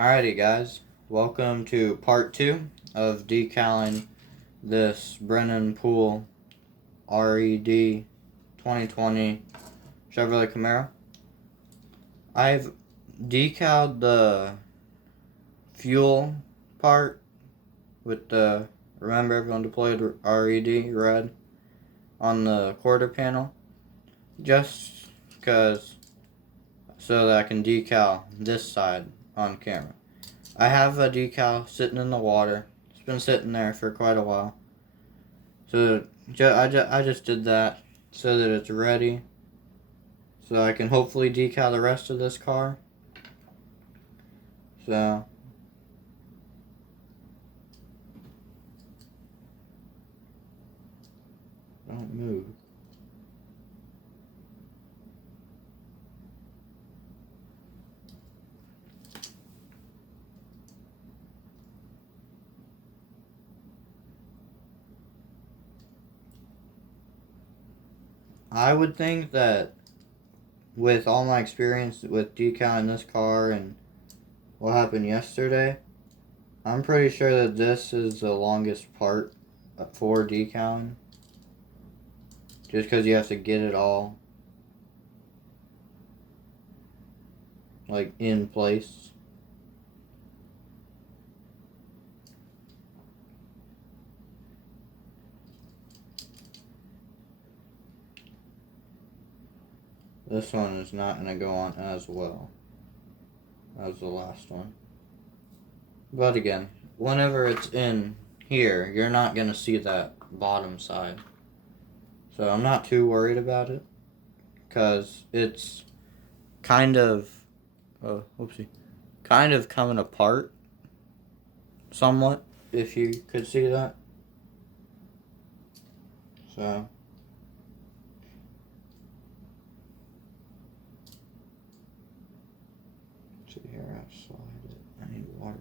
Alrighty guys, welcome to part 2 of decaling this Brennan Poole R.E.D 2020 Chevrolet Camaro. I've decaled the fuel part with the, remember everyone deployed R.E.D red on the quarter panel, just because so that I can decal this side on camera. I have a decal sitting in the water. It's been sitting there for quite a while. So I just did that so that it's ready. So I can hopefully decal the rest of this car. So don't move. I would think that with all my experience with decaling this car and what happened yesterday, I'm pretty sure that this is the longest part for decaling. Just because you have to get it all like in place. This one is not going to go on as well as the last one. But again, whenever it's in here, you're not going to see that bottom side. So I'm not too worried about it, because it's kind of, kind of coming apart somewhat, if you could see that. So see here, I slide it. I need water.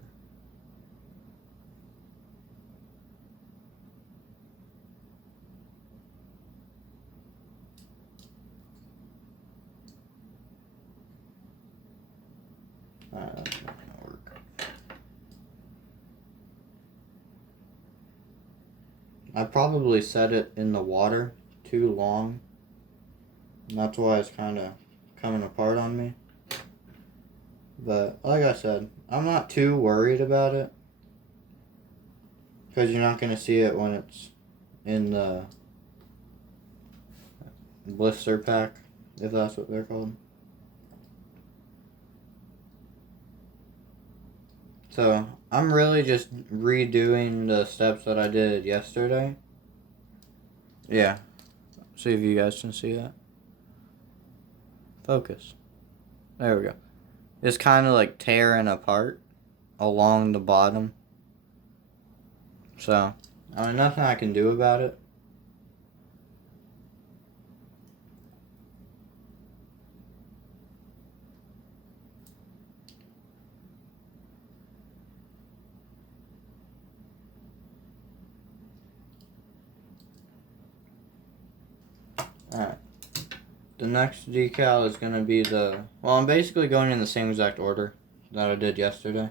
That's not gonna work. I probably set it in the water too long, and that's why it's kind of coming apart on me. But like I said, I'm not too worried about it, because you're not going to see it when it's in the blister pack, if that's what they're called. So I'm really just redoing the steps that I did yesterday. Yeah, see if you guys can see that. Focus. There we go. It's kind of like tearing apart along the bottom. So, I mean, nothing I can do about it. Alright. The next decal is going to be the... Well, I'm basically going in the same exact order that I did yesterday.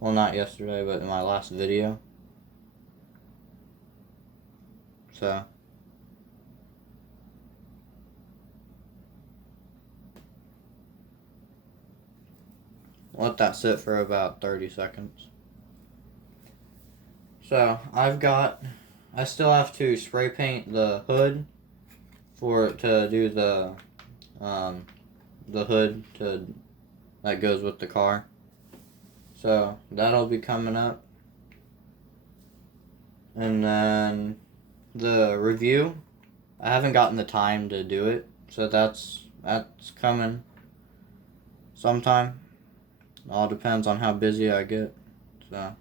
Well, not yesterday, but in my last video. So... let that sit for about 30 seconds. So, I still have to spray paint the hood for it to do the hood that goes with the car. So that'll be coming up. And then the review, I haven't gotten the time to do it, so that's coming sometime. All depends on how busy I get. So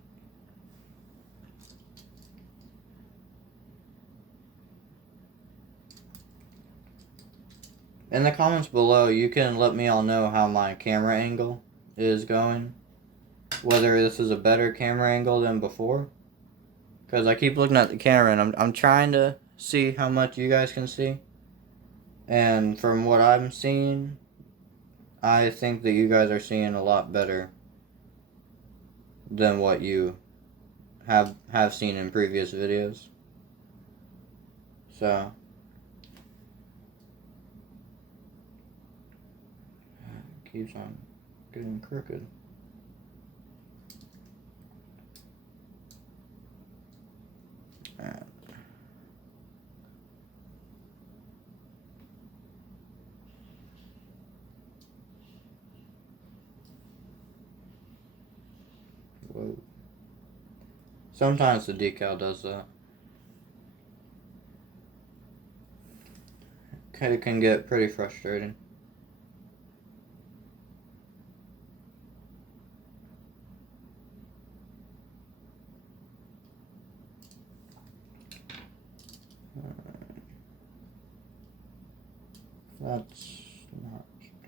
in the comments below, you can let me all know how my camera angle is going. Whether this is a better camera angle than before. Because I keep looking at the camera and I'm trying to see how much you guys can see. And from what I'm seeing, I think that you guys are seeing a lot better than what you have seen in previous videos. So it keeps on getting crooked. Alright. Whoa. Sometimes the decal does that. It can get pretty frustrating. That's not straight.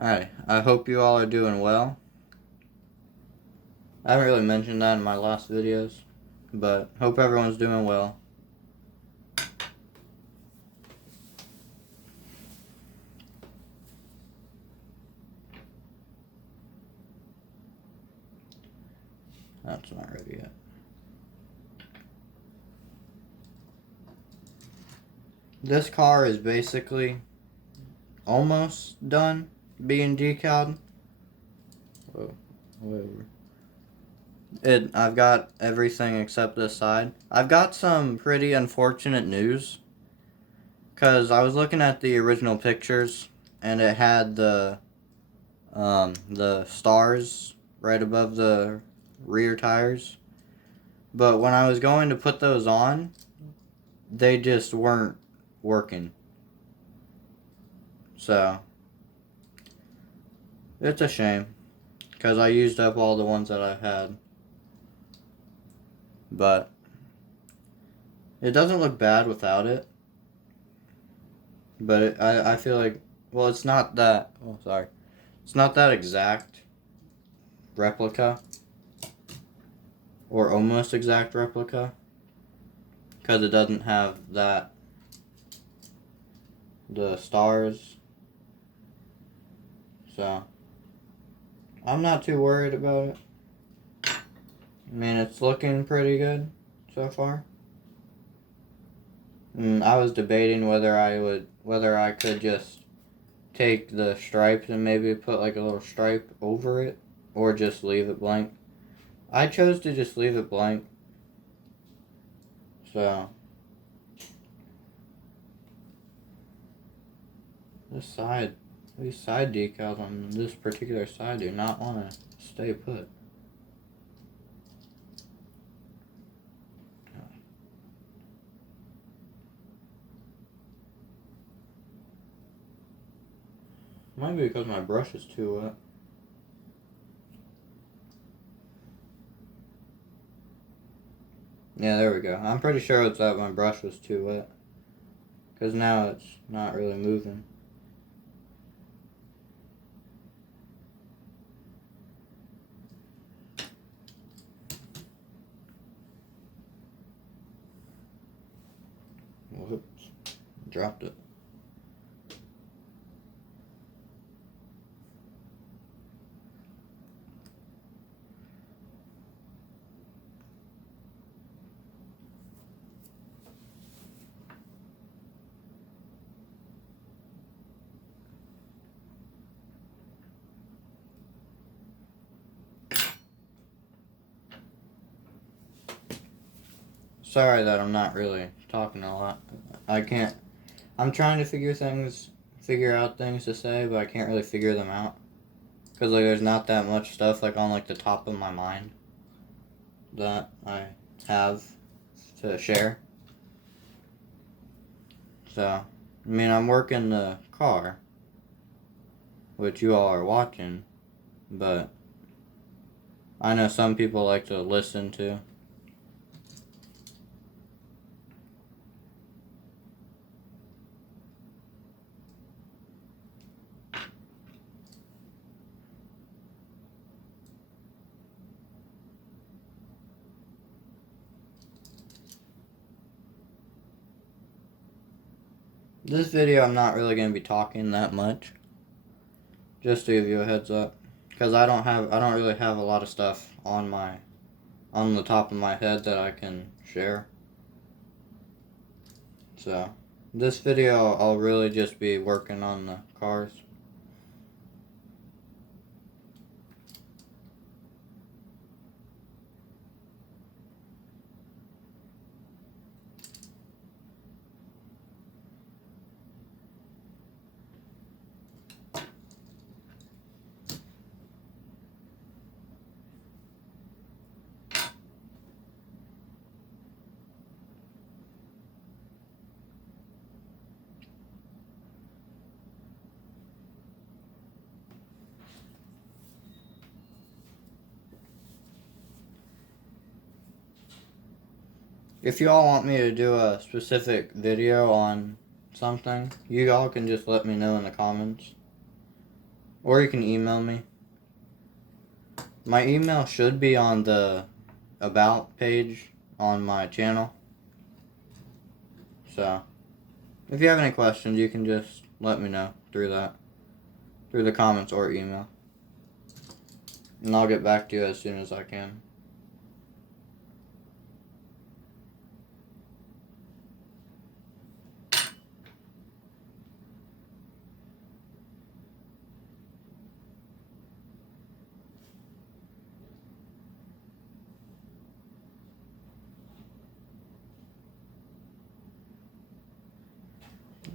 Alright, I hope you all are doing well. I haven't really mentioned that in my last videos, but hope everyone's doing well. That's not ready yet. This car is basically almost done being decaled. Whatever. I've got everything except this side. I've got some pretty unfortunate news, because I was looking at the original pictures and it had the stars right above the rear tires. But when I was going to put those on, they just weren't working. So it's a shame, because I used up all the ones that I had. But it doesn't look bad without it. But I feel like, well, it's not that, oh, sorry. It's not that exact replica, or almost exact replica, because it doesn't have the stars. So I'm not too worried about it. I mean, it's looking pretty good so far. I was debating whether I could just take the stripes and maybe put like a little stripe over it, or just leave it blank. I chose to just leave it blank. So these side decals on this particular side do not want to stay put. Might be because my brush is too wet. Yeah, there we go. I'm pretty sure it's that my brush was too wet, because now it's not really moving. Whoops. Dropped it. Sorry that I'm not really talking a lot. I'm trying to figure out things to say, but I can't really figure them out. Because, like, there's not that much stuff, like, on, like, the top of my mind that I have to share. So, I mean, I'm working the car, which you all are watching, but I know some people like to listen to. This video I'm not really going to be talking that much. Just to give you a heads up. Because I don't really have a lot of stuff on the top of my head that I can share. So, this video I'll really just be working on the cars. If y'all want me to do a specific video on something, you all can just let me know in the comments. Or you can email me. My email should be on the About page on my channel. So, if you have any questions, you can just let me know through the comments or email. And I'll get back to you as soon as I can.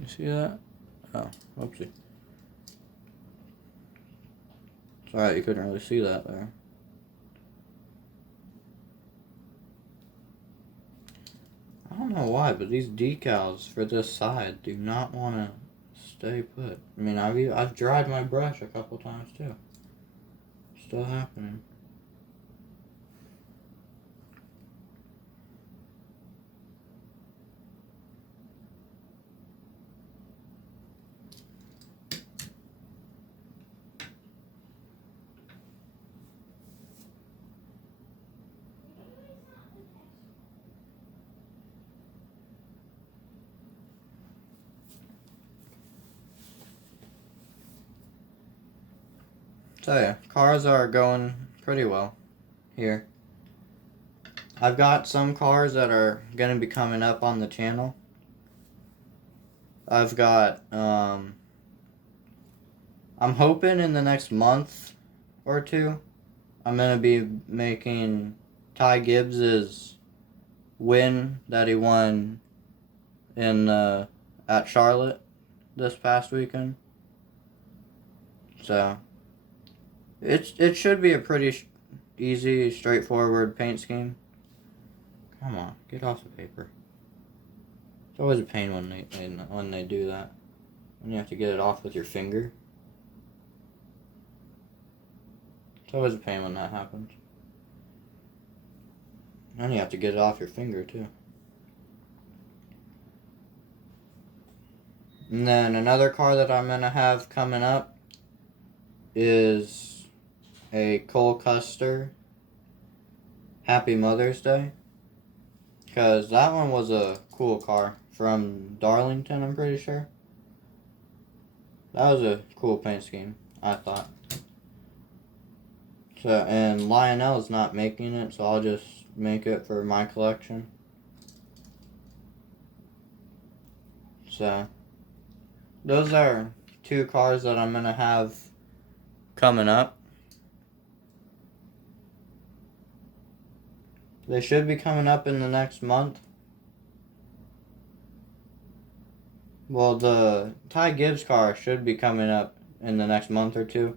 You see that? Oh, whoopsie. It's alright, you couldn't really see that there. I don't know why, but these decals for this side do not want to stay put. I mean, I've dried my brush a couple times too. Still happening. So yeah, cars are going pretty well here. I've got some cars that are going to be coming up on the channel. I've got, I'm hoping in the next month or two, I'm going to be making Ty Gibbs's win that he won in at Charlotte this past weekend. So, it should be a pretty easy, straightforward paint scheme. Come on, get off the paper. It's always a pain when they do that. When you have to get it off with your finger. It's always a pain when that happens. And you have to get it off your finger too. And then another car that I'm going to have coming up is a Cole Custer Happy Mother's Day. Because that one was a cool car from Darlington, I'm pretty sure. That was a cool paint scheme, I thought. So, and Lionel's not making it, so I'll just make it for my collection. So, those are two cars that I'm going to have coming up. They should be coming up in the next month. Well, the Ty Gibbs car should be coming up in the next month or two.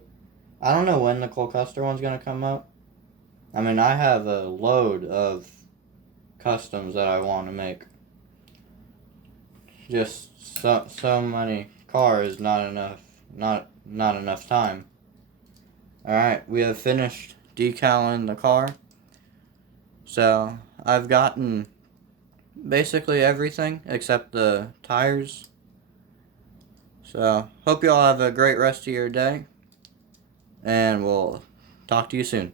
I don't know when the Cole Custer one's going to come up. I mean, I have a load of customs that I want to make. Just so many cars, not enough time. Alright, we have finished decaling the car. So, I've gotten basically everything except the tires. So, hope you all have a great rest of your day. And we'll talk to you soon.